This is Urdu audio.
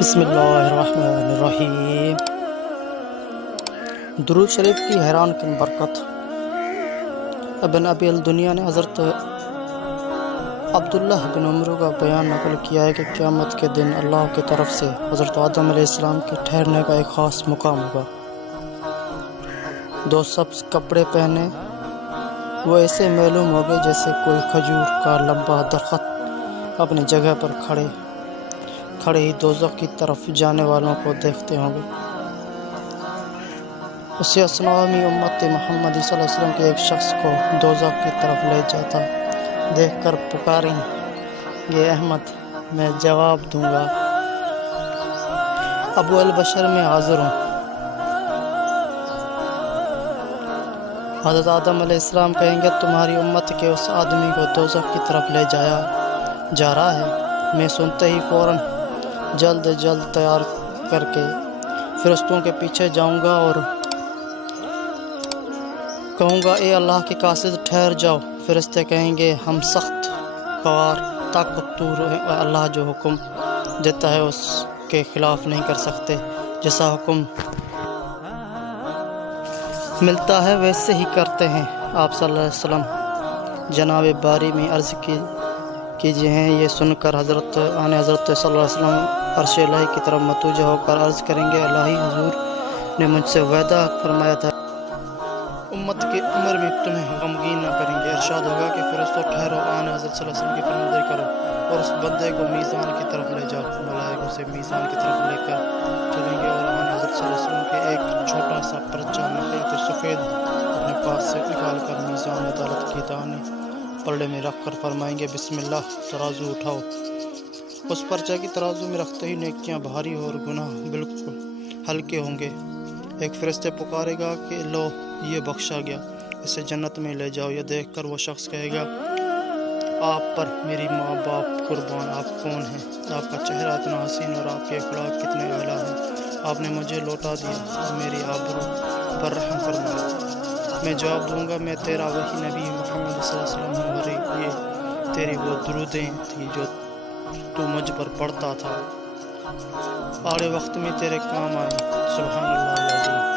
بسم اللہ الرحمن الرحیم۔ درود شریف کی حیران کن برکت۔ ابن ابی الدنیا نے حضرت عبداللہ بن عمرو کا بیان نقل کیا ہے کہ قیامت کے دن اللہ کی طرف سے حضرت آدم علیہ السلام کے ٹھہرنے کا ایک خاص مقام ہوگا۔ دو سبز کپڑے پہنے وہ ایسے معلوم ہوگے جیسے کوئی کھجور کا لمبا درخت اپنی جگہ پر کھڑے ہی دوزخ کی طرف جانے والوں کو دیکھتے ہوں گے۔ اسی اسنا میں امت محمدی صلی اللہ علیہ وسلم کے ایک شخص کو دوزخ کی طرف لے جاتا دیکھ کر پکاریں گے، احمد میں جواب دوں گا، ابو البشر میں حاضر ہوں۔ حضرت آدم علیہ السلام کہیں گے، تمہاری امت کے اس آدمی کو دوزخ کی طرف لے جایا جا رہا ہے۔ میں سنتے ہی فوراً جلد تیار کر کے فرشتوں کے پیچھے جاؤں گا اور کہوں گا، اے اللہ کے قاصد ٹھہر جاؤ۔ فرشتے کہیں گے، ہم سخت خوار طاقت طور اللہ جو حکم دیتا ہے اس کے خلاف نہیں کر سکتے، جیسا حکم ملتا ہے ویسے ہی کرتے ہیں۔ آپ صلی اللہ علیہ وسلم جناب باری میں عرض کیجئے ہیں۔ یہ سن کر حضرت صلی اللہ علیہ وسلم عرش الہی کی طرف متوجہ ہو کر عرض کریں گے، الہی حضور نے مجھ سے وعدہ فرمایا تھا امت کی عمر میں تمہیں غمگین نہ کریں گے۔ ارشاد ہوگا کہ فرشتوں ٹھہرو، آن حضرت صلی اللہ علیہ وسلم کی فرمانبرداری کرو اور اس بندے کو میزان کی طرف لے جاؤ۔ ملائکہ اسے میزان کی طرف لے کر چلیں گے اور آن حضرت صلی اللہ علیہ وسلم کے ایک چھوٹا سا پرچہ نخیت سفید اپنے پاس سے نکال کر میزان عدالت کی داہنے پلڑے میں رکھ کر فرمائیں گے، بسم اللہ، ترازو اٹھاؤ۔ اس پرچہ کی ترازو میں رکھتے ہی نیکیاں بھاری اور گناہ بالکل ہلکے ہوں گے۔ ایک فرشتے پکارے گا کہ لو، یہ بخشا گیا، اسے جنت میں لے جاؤ۔ یہ دیکھ کر وہ شخص کہے گا، آپ پر میری ماں باپ قربان، آپ کون ہیں؟ آپ کا چہرہ اتنا حسین اور آپ کے اخلاق کتنے اعلیٰ ہیں۔ آپ نے مجھے لوٹا دیا اور میری آبرو پر رحم فرمایا۔ میں جواب دوں گا، میں تیرا وہی نبی محمد صلی اللہ علیہ وسلم ہوں، اور یہ تیری وہ درودیں تھی جو تو مجھ پر پڑھتا تھا، آڑے وقت میں تیرے کام آئے۔ سبحان اللہ العظیم۔